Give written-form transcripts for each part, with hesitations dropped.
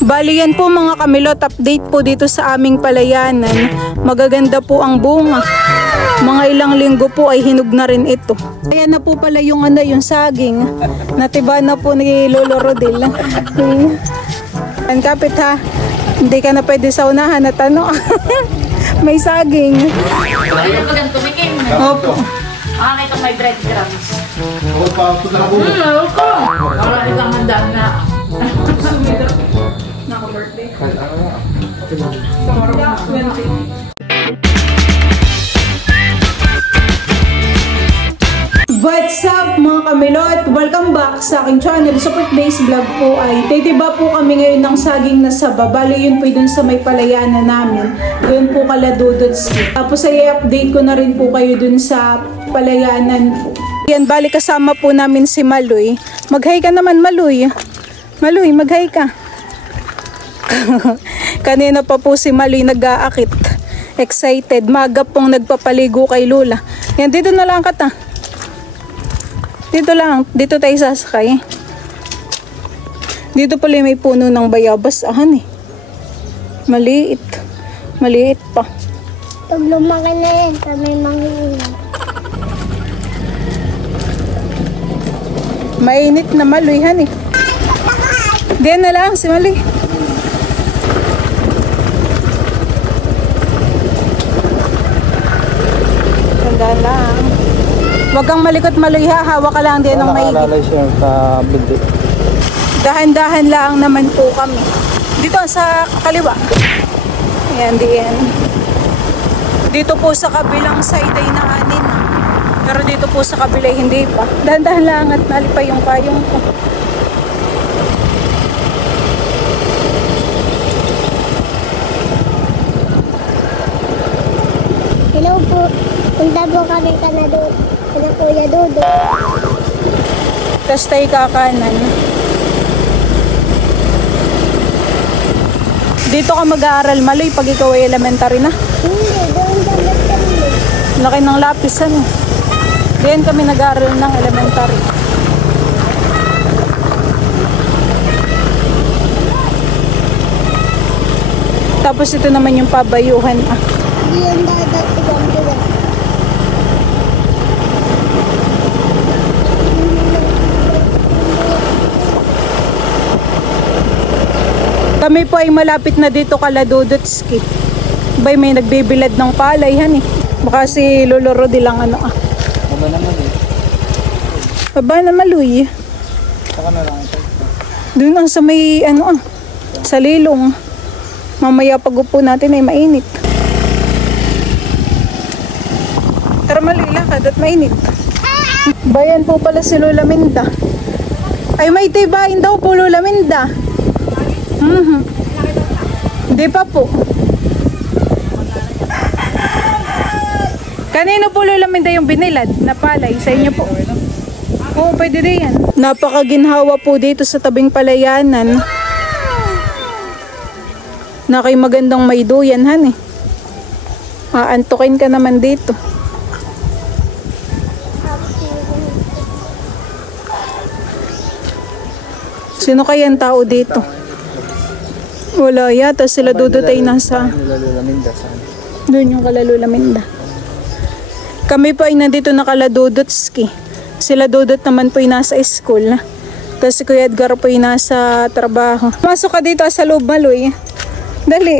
Bali yan po mga kamilot, update po dito sa aming palayanan. Magaganda po ang bunga. Mga ilang linggo po ay hinog na rin ito. Ayan na po pala yung yung saging. Natiba na po ni Lolo Rodel. Ang kapit ha. Hindi ka na pwede sa unahan at may saging. Ayun pa ganito, may game na. Opo. Makakita may breadcrumbs. Opo, Opo. Wala itang handa na. Naka-birthday. Tomorrow, 20. What's up mga kamilot? Welcome back sa aking channel. So for today's vlog po ay titiba po kami ngayon ng saging na saba. Bali yun po dun sa may palayanan namin. Doon po kala Dudots. Tapos ay update ko na rin po kayo dun sa palayanan po. Yan, bali kasama po namin si Maloy. Mag-hi ka naman Maloy. Maloy, mag-hi ka. Kanina pa po si Maloy nag-aakit. Excited. Maga pong nagpapaligo kay Lola. Yan, dito na lang kata. Dito lang, dito tayo sasakay. Dito pala may puno ng bayabas ahan eh. Maliit. Maliit pa. Pag lumaki na yan, kami manginginom. Mainit na Maloy han eh. Diyan na lang si Maloy. Tanda lang. Huwag kang malikot Maloy ha, hawak ka lang din ng maigi. Nakalalay siya sa bindi. Dahan-dahan lang naman po kami. Dito sa kaliwa. Ayan, diyan. Dito po sa kabilang side ay naanin. Pero dito po sa kabila hindi pa. Dahan-dahan lang at nalipay yung payong ko. Hello po. Punta po kami ka na doon. Kaya Kuya Dodo. Tapos tayo kakanan. Dito ka mag-aaral Maloy pag ikaw ay elementary na. Hindi, doon kami kami. Laki ng lapisan. Diyan kami nag-aaral ng elementary. Tapos ito naman yung pabayuhan. Hindi yung dadatigang doon. Kami po ay malapit na dito kala Dudotski. Bay may nagbibilad ng palay han eh. Baka si Lolo Rodi lang Baba naman eh. Baba na Maloy. Saka na lang ito. Doon ang sa may sa lilong. Mamaya pag upo natin ay mainit. Tara Maloy, lakad at mainit. Bayan po pala si Lola Minda. Ay may tibahin daw po Lola Minda. Hindi pa po. Kanino po Lola Minda yung binilad na palay? Sa inyo po? Oo, pwede rin yan. Napakaginhawa po dito sa tabing palayanan. Nakay magandang may duyan han eh. Aantukin ka naman dito. Sino kayang tao dito? Wala yata sila Dudot ay nasa doon yung kala Lola Minda. Kami po ay nandito na kala Dudotski. Sila Dudot naman po ay nasa school. Tapos si Kuya Edgar po ay nasa trabaho. Masok ka dito sa loob Maloy. Dali.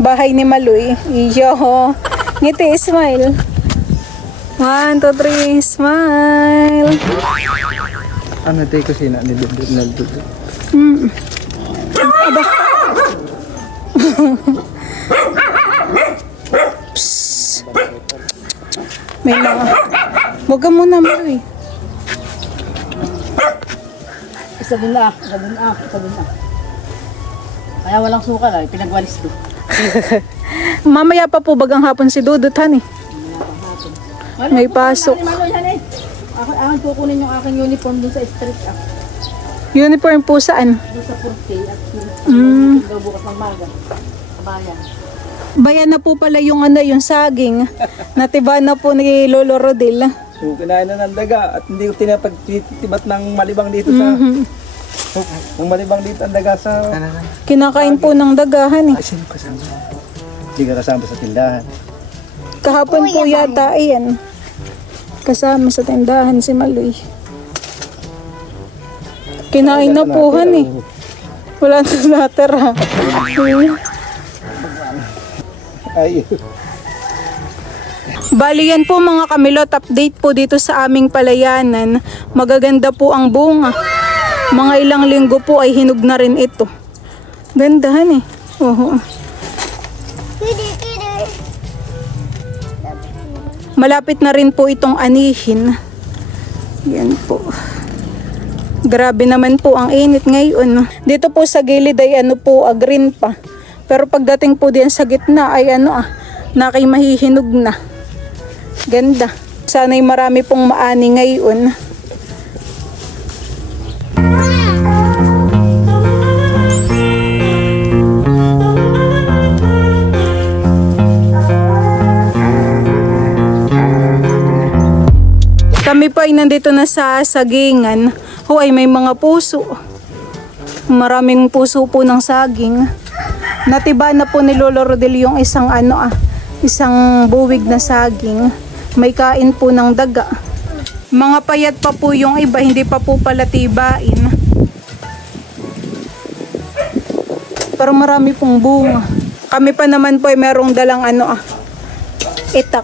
Bahay ni Maloy. Iyo. Ngiti, smile. 1, 2, 3, smile. Ano tayo kasi na nildudo? Aba. May mga. Huwag ka muna Maloy. Isa dun na, isa dun na, isa dun na. Kaya walang sukal ay pinagwalis doon. Mamaya pa po bagang hapon si Dudot han eh. May pasok. Akin kukunin yung aking uniform dun sa street Uniform po saan? Dun sa Purte at bukas ng maga. Kabayan. Bayan na po pala yung yung saging. Natiba na po ni Lolo Rodel. So, kinain na ng daga at hindi ko tinapagtitibat ng malibang dito sa... Ng malibang dito ang daga sa... Kinakain po ng dagahan eh. Ay, sino kasama? Hindi ka kasama sa tindahan. Kahapon po yata, ayan. Kasama sa tindahan si Maloy. Kinain na po han eh. Wala na natira. Ay, Bali yan po mga kamilot, update po dito sa aming palayanan. Magaganda po ang bunga. Mga ilang linggo po ay hinog na rin ito. Gandahan eh. Oo. Malapit na rin po itong anihin. Yan po. Grabe naman po ang init ngayon. Dito po sa gilid ay ano po, green pa. Pero pagdating po din sa gitna ay nakay mahihinog na. Ganda. Sana'y marami pong maani ngayon. Kami po ay nandito na sa sagingan. Ay may mga puso. Maraming puso po ng saging. Natiba na po ni Lolo Rodel yung isang isang buwig na saging. May kain po ng daga. Mga payat pa po yung iba, hindi pa po pala tibain. Pero marami pong bunga. Kami pa naman po ay merong dalang itak.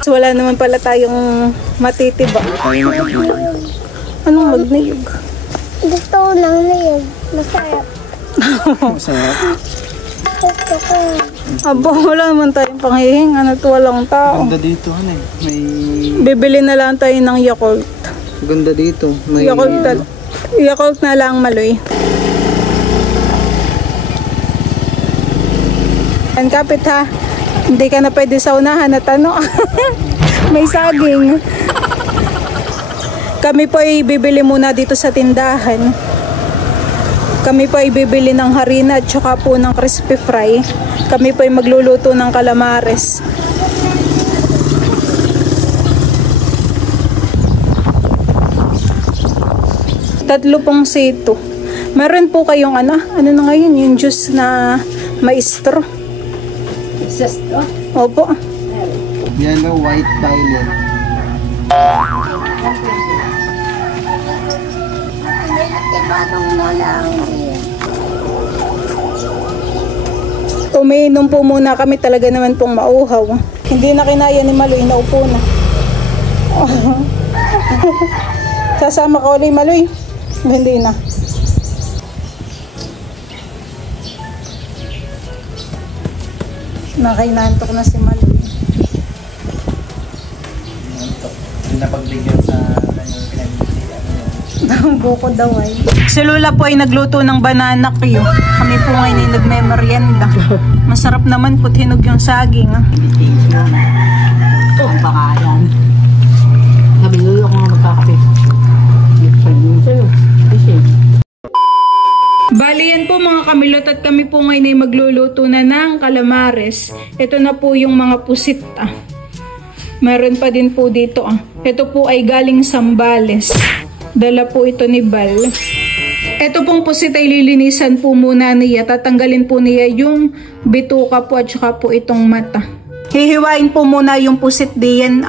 So wala naman pala tayong matitiba. Anong magniyog? Gusto ko ng niyog. Masarap. masarap. Gusto ko. Aba, wala naman tayong panghihinga at walang tao. Ganda dito, May... Bibili na lang tayo ng Yakult. Ganda dito. May... Yakult na lang, Maloy. Ang kapit ha. Hindi ka na pwede sa unahan at may saging. Kami po ay bibili muna dito sa tindahan. Kami po ay bibili ng harina at saka po ng crispy fry. Kami po ay magluluto ng calamares. Tatlo pong seto. Meron po kayong ano na ngayon, yung juice na maestro. Zest, Opo. Yellow, white, violet. Umiinom po muna kami, talaga naman pong mauhaw. Hindi na kinaya ni Maloy, naupo na. Sasama ka ulit, Maloy? Hindi na. Nakainantok na si Maloy. Pinapagbigyan sa kanyang pinag-ibigyan. Buko daw ay. Si Lola po ay nagluto ng banana Q. Kami po ngayon ay nagme-merienda. Masarap naman po, hinog yung saging. ito, baka yan. Sabi nyo ako nga magkakape. Bali yan po mga kamilot at kami po ngayon ay magluluto na ng calamares. Ito na po yung mga pusit. Meron pa din po dito. Ito po ay galing Sambales. Dala po ito ni Bal. Ito pong pusit ay lilinisan po muna niya. Tatanggalin po niya yung bituka po at saka po itong mata. Hihiwain po muna yung pusit diyan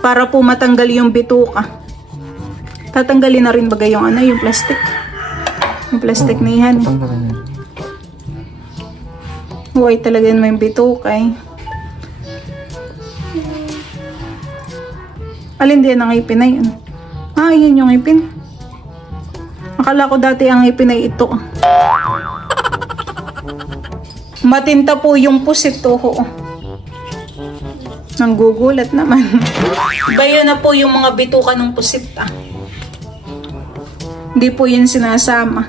para po matanggal yung bituka. Tatanggalin na rin bagay yung yung plastic. Yung plastic na yan. Huwag talaga may bituka Alin din ang ipin na yun? Yun yung ipin. Akala ko dati ang ipin ay ito. Matinta po yung pusit Nanggugulat naman. Bayo na po yung mga bituka ng pusit Hindi po yun sinasama.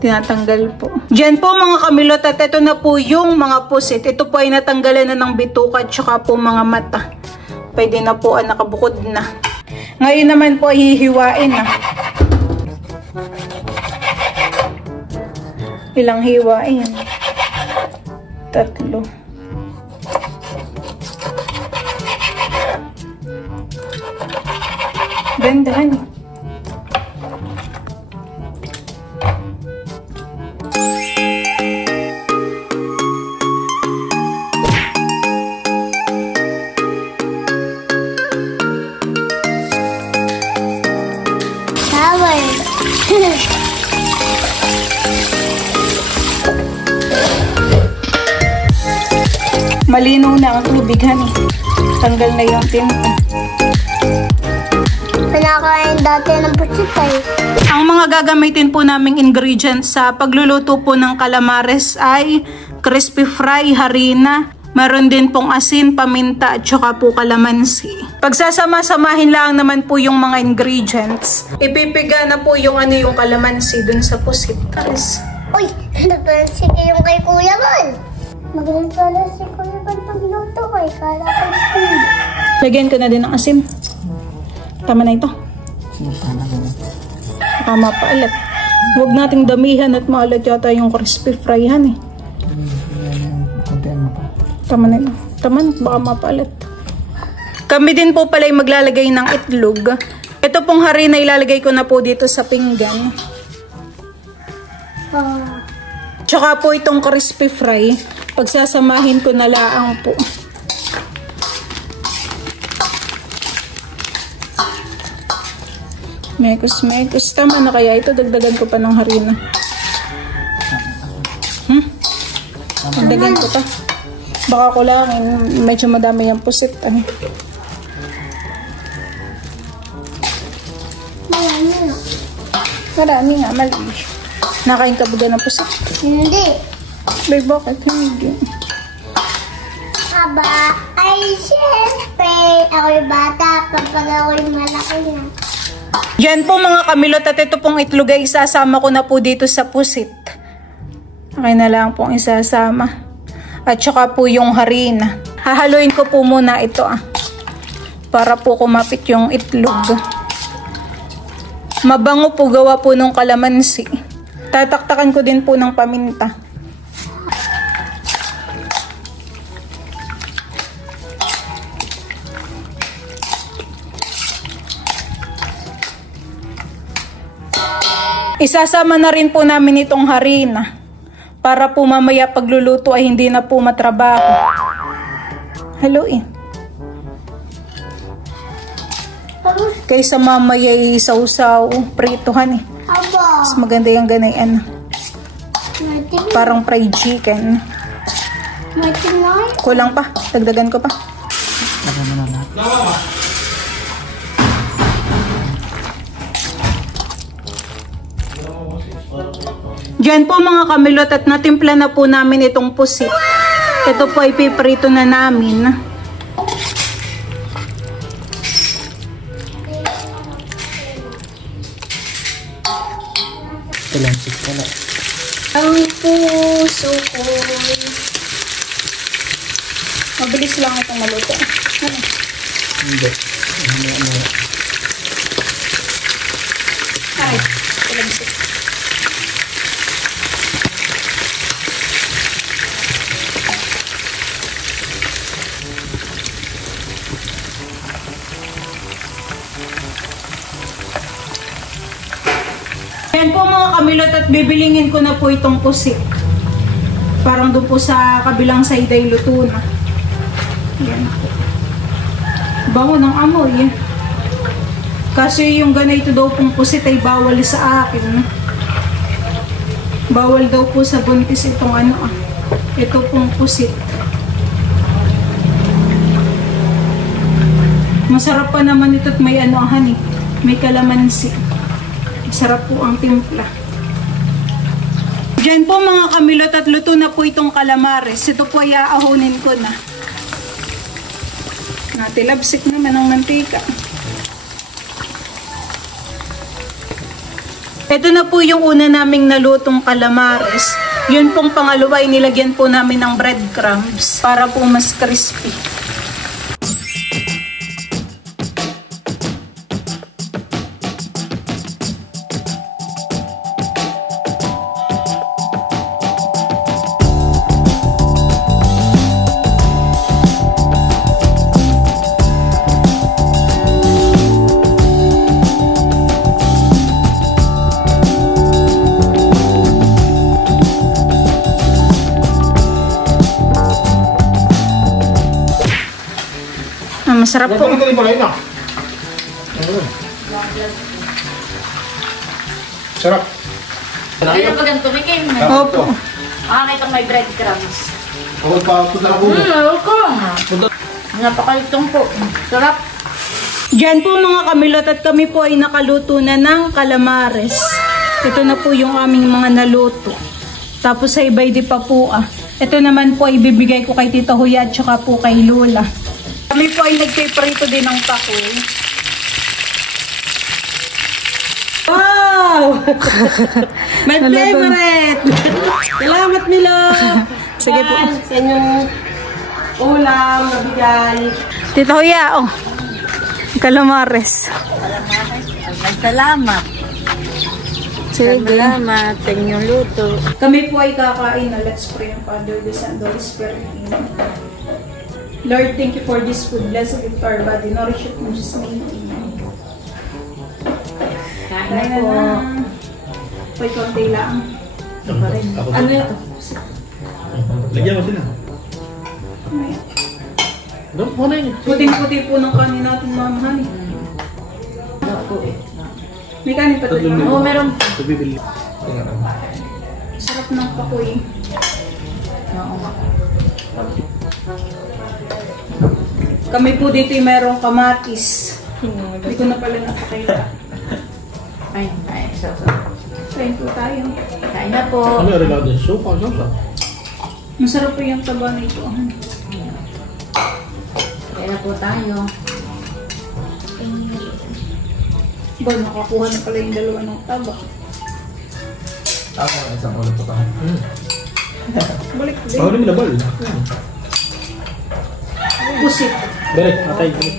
Tinatanggal po. Diyan po mga kamilot at ito na po yung mga pusit. Ito po ay natanggalan na ng bituka at saka po mga mata. Pwede na po nakabukod na. Ngayon naman po hihiwain Ilang hiwain? 3. Dahan-dahan. Shower. Malinaw na ang tubig, honey. Tanggal na yung tinta. Pinakain dati ng putsitay. Ang mga gagamitin po naming ingredients sa pagluluto po ng calamares ay crispy fry, harina, meron din pong asin, paminta at saka po kalamansi. Pagsasama-samahin lang naman po yung mga ingredients. Ipipiga na po yung yung kalamansi dun sa pusit. Aris. Uy, sige yung kay Kuya Bal. Magaling pala si Kuya Bal pagluto kay kala ko speed. Lagyan ko na din ng asin. Tama na ito. Baka mapaalat. Huwag nating damihan at maalat yata yung crispy fry han eh. Tama na ito. Tama na, baka mapaalat. Kami din po pala yung maglalagay ng itlog. Ito pong harina ilalagay ko na po dito sa pinggan. Tsaka po itong crispy fry, pagsasamahin ko na laang po. Mekos. Tama na kaya ito? Dagdagan ko pa ng harina. Dagdagan ko pa. Baka kulangin. Medyo madami yung pusit. Marami nga. Mali. Nakain ka ba ng pusit? Hindi. Bay, bakit? Hindi. Aba, ay syempre. Ako'y bata. Pag ako'y malaki na. Yan po mga kamilot at ito pong itlog ay isasama ko na po dito sa pusit. Okay na lang pong isasama. At saka po yung harina. Hahaluin ko po muna ito para po kumapit yung itlog. Mabango po gawa po ng kalamansi. Tataktakan ko din po ng paminta. Isasama na rin po namin itong harina para po mamaya pagluluto ay hindi na po matrabaho. Haluin. Kaysa mamaya ay sausaw, prituhan eh. Aba. Mas maganda yung ganayan. Parang fried chicken. Matinay. Kulang pa. Dagdagan ko pa. Diyan po mga kamilot at natimpla na po namin itong pusit. Ito po ay piprito na namin. Ang puso ko. Mabilis lang itong maluto. Hindi. Ay, talagsik. Yan po mga kamilot at bibilingin ko na po itong pusit. Parang doon po sa kabilang side ay luto na. Yan po. Bango ng amoy. Kasi yung ganito daw pong pusit ay bawal sa akin. Bawal daw po sa buntis itong ito pong pusit. Masarap pa naman ito at may honey. May kalamansi. Sarap po ang timpla. Diyan po mga kamilot at luto na po itong calamares. Ito po ay aahonin ko na. Natilabsik naman ang mantika. Ito na po yung una naming nalutong calamares. Yun pong pangalawa ay nilagyan po namin ng breadcrumbs para po mas crispy. Masarap po. Ito pala yun ah. Sarap. Kaya pa ganito, may kayo na. Opo. Makakita may breadcrumbs. Ako pa, putla ako. Ako. Napakalitong po. Sarap. Diyan po mga kamilot at kami po ay nakaluto na ng calamares. Ito na po yung aming mga naluto. Tapos sa ibay di pa po Ito naman po ay ibibigay ko kay Tita Huya at saka po kay Lola. Kami po ay nagpiprito din ng pakoy. Wow! My favorite! Salamat Milo! Sige po. Sa inyong ulam, nabigay. Tita Huya, calamares. Salamat. Sige. Salamat sa inyong luto. Kami po ay kakain na. Let's pray ang Father, the Son, the Holy Spirit. Amen. Lord, thank you for this food. Bless it to our body. Nourish it in Jesus' name. Amen. Kain na po. Pwede konti lang. Ano yun? Lagyan mo sila. Doon po na yun. Puting-puti po ng kanin natin, mamahal. May kanin pa ito. Oo, meron. Ito bibili. Sarap ng pakoy. Oo nga. Kami po dito yung merong kamatis. Hindi ko na pala napakita. Ay, so. Kain po tayo. Kain na po. Ano yung regalo din? Sofa, sofa. Masarap po yung taba na ito. Kain na po tayo. Ba, nakakuha na pala yung dalawa ng taba. Ako ang isang ulo po kami. Balik ko din. Bawal yung labal. Pusit. Balik, atay. Balik.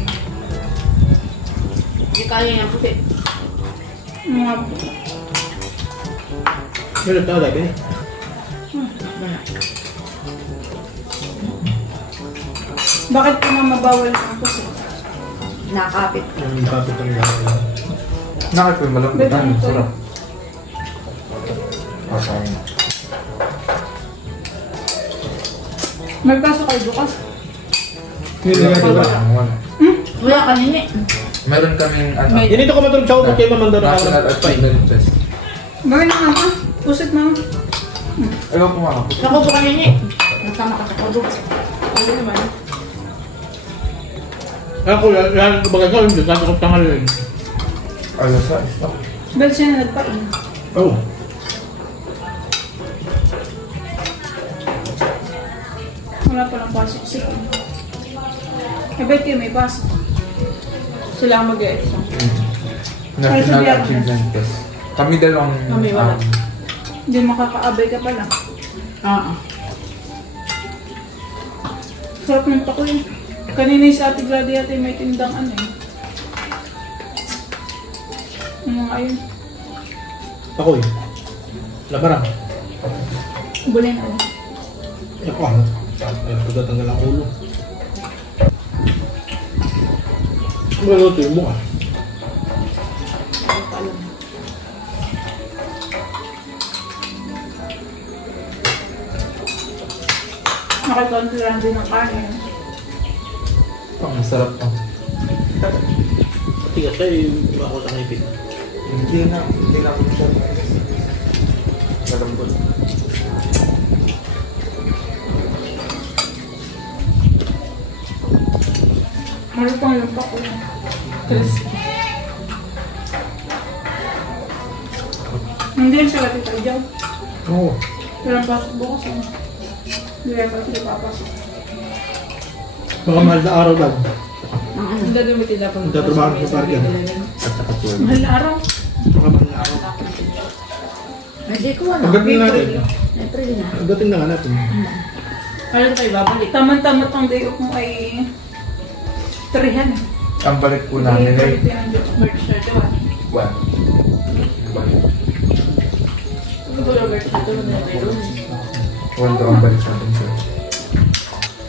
Hindi kaya yung puti. Mga Balik na lagi. bakit po nga mabawal ang pusit? Nakakapit. Yung kapit ang gano'n. Nakal po yung malambutan. Sarap. Okay. May kaso kayo bukas. Hindi nga diba? Wala kanina. Meron kaming ano, Yan dito ka matulog sa kay mamanda na national achievement test. Bakit na nga? Pusit na. Ayaw po nga ako. Ako po kanina. Nasama ka sa kodo. Ano naman? Ako, yan baga ka, hindi ka takot tangal yun. Ayaw sa isa. Dahil siya na nagpain. Oh. Wala pa lang pasok. Sige. Kabait kayo may pasok. Sila ang mag-e-exam. National achievement test. Kami dalawang Kami wala. Hindi makakaabay ka pala. Sarap ng pakoy. Kanina yung sa Ate Glady ate may tindang ano eh. Ano nga yun? Ako'y. Labarang. Bulin ako. Ako ano? Ay, pagkatanggal ang ulo. Ang gano'n ito yung mukha. Nakakonti lang din ng kanin. Ang masarap po. Tigas ay bako sa ngipin. Hindi na ako siya. Malambot. Meron pang yung pakoy. Crispy. Hindi yan siya latitay dyan. Oo. Walang pasok bukas eh. Hindi yan pasok papasok. Baka mahal na araw lang. Hindi dumitin na pang Ang tatrabaho sa park yan. At saka 12. Mahal na araw. Baka mahal na araw. Hindi ko ano. Pagdating natin. April na. Pagdating na nga natin. Kailan tayo babalik? Taman-tamat ang day off mo ay 300. Ang balik po namin ay Merch na ito ah. 1. Ang balik. Ano ba yung merch na ito? Ano na yun? 1 daw ang balik natin sir.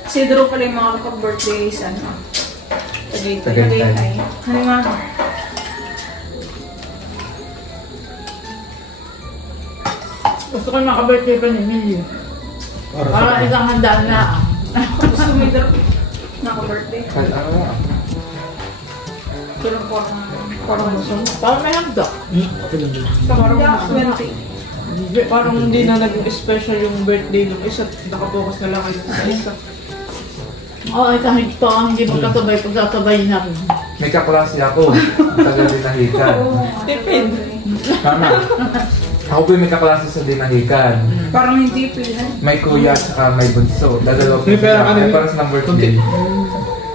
Si Drew pala yung mga kapag-birthday sa ano. Tagaytay. Tagaytay. Ano nga? Gusto ko maka-birthday pa ni Millie. Para Para sa isang handaan na. Gusto mo yung Drew? Naka-birthday. Kahit ano na. Pero parang masama. Parang may hagda. Parang masama. Parang hindi na naging special yung birthday ng isa. Nakapokus na lang kayo sa isa. Oo, kahit pa hindi magkasabay, pagsasabay natin. May kaklase ako. Taga Dinahican. Tipid. Tama. Ako po yung may kaklase sa Dinahican. Parang hindi pwede. May kuya at may bunso. Dadalaw po May pera ka sila. din. Ay, para sa ng birthday.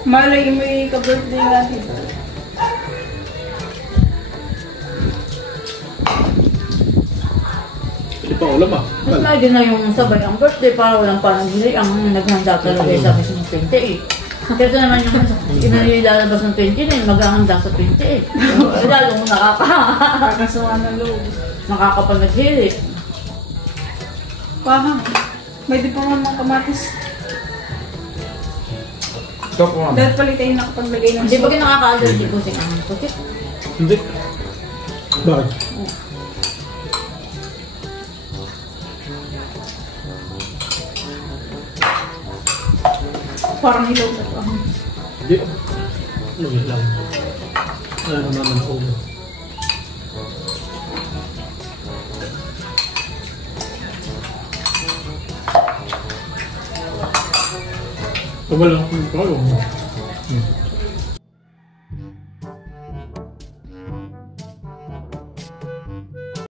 Malay may ka-birthday natin. Hindi pa ulam ah. Mas maigi na yung sabay ang birthday para walang panagili ang naghanda talaga sa mismong 28. Kasi naman yung inalilalabas ng 29, maghahanda sa 28. Lalo Kakasuha ng loob. nakakapanaghili. Parang, may di pa man mga kamatis. Ito po ma'am. Dahil pala tayo nakapaglagay ng Hindi ba nakaka-allergy ko sa ang putik? Hindi. Bakit? Parang hilaw na to. Hindi. Ano yun lang. Ano naman ang ulo. Wala. Wala.